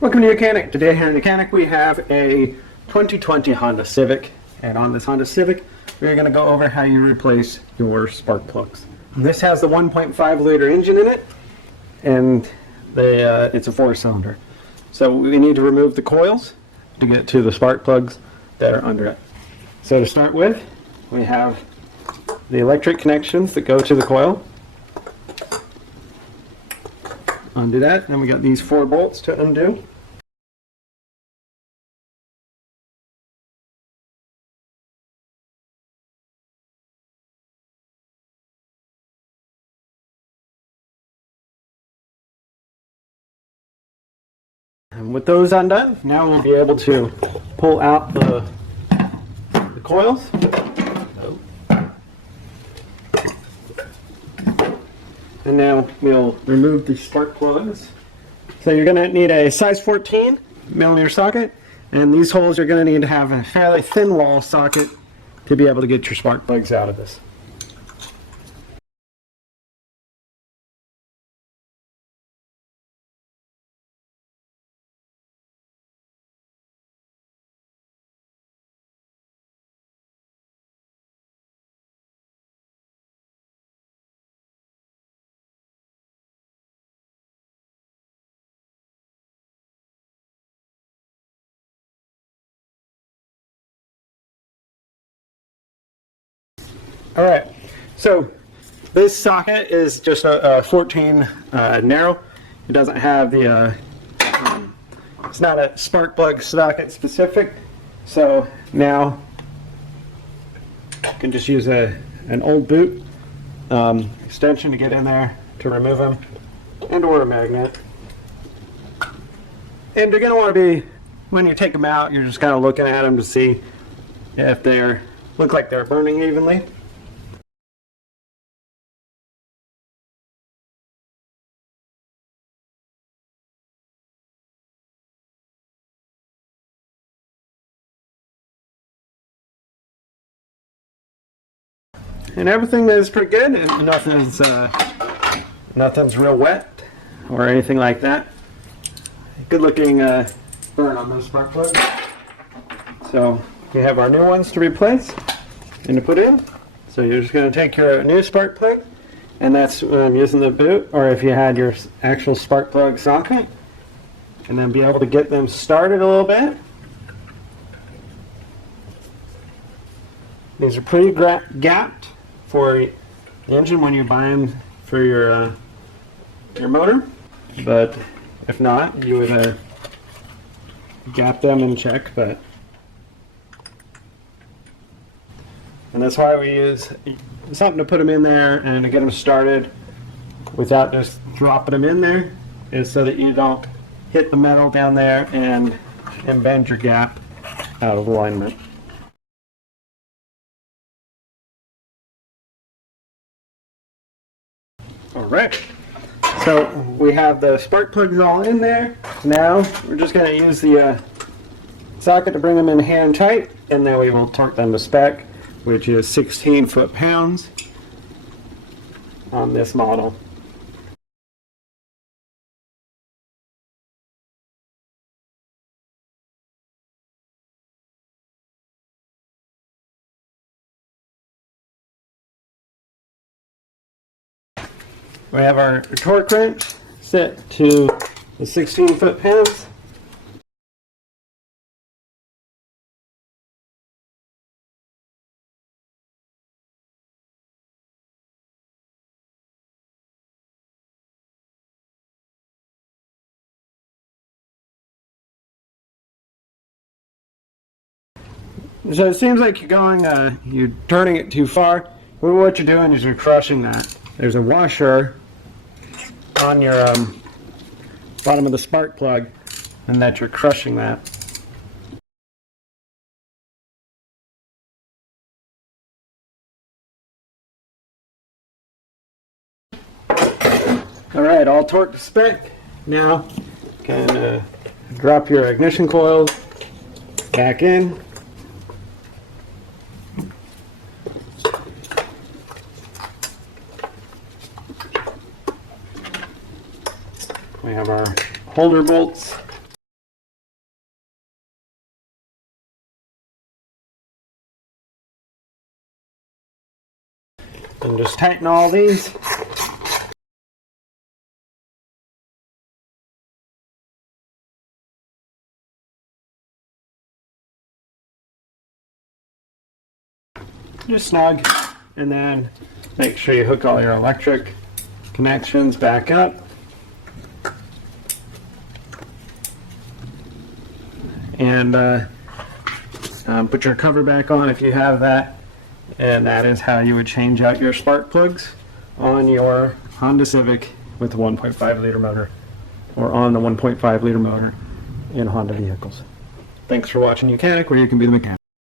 Welcome to YOUCANIC. Today here in YOUCANIC we have a 2020 Honda Civic, and on this Honda Civic we're going to go over how you replace your spark plugs. This has the 1.5 liter engine in it, and it's a 4-cylinder. So we need to remove the coils to get to the spark plugs that are under it. So to start with, we have the electric connections that go to the coil. Undo that, and we got these 4 bolts to undo. And with those undone, now we'll be able to pull out the coils. And now we'll remove the spark plugs. So you're going to need a size 14 millimeter socket, and these holes are going to need to have a fairly thin wall socket to be able to get your spark plugs out of this. Alright, so this socket is just a 14 narrow. It doesn't have the, it's not a spark plug socket specific. So now you can just use an old boot extension to get in there to remove them, and or a magnet. And you're going to want to be, when you take them out, you're just kind of looking at them to see if they look like they're burning evenly. And everything is pretty good, and nothing's real wet or anything like that. Good looking burn on those spark plugs. So we have our new ones to replace and to put in. So you're just going to take your new spark plug, and that's when I'm using the boot, or if you had your actual spark plug socket, and then be able to get them started a little bit. These are pretty gapped for the engine when you buy them for your motor, but if not, you would gap them and check. And that's why we use something to put them in there and to get them started without just dropping them in there, is so that you don't hit the metal down there and bend your gap out of alignment. Alright, so we have the spark plugs all in there. Now we're just going to use the socket to bring them in hand tight, and then we will torque them to spec, which is 16 foot-pounds on this model. We have our torque wrench set to the 16 foot-pounds. So it seems like you're turning it too far. But what you're doing is you're crushing that. There's a washer on your bottom of the spark plug, and that you're crushing that. Alright, all torqued to spec. Now you can drop your ignition coils back in. We have our holder bolts And just tighten all these. Just snug, and then make sure you hook all your electric connections back up. And put your cover back on if you have that. And that is how you would change out your spark plugs on your Honda Civic with the 1.5 liter motor, or on the 1.5 liter motor in Honda vehicles. Thanks for watching YOUCANIC, where you can be the mechanic.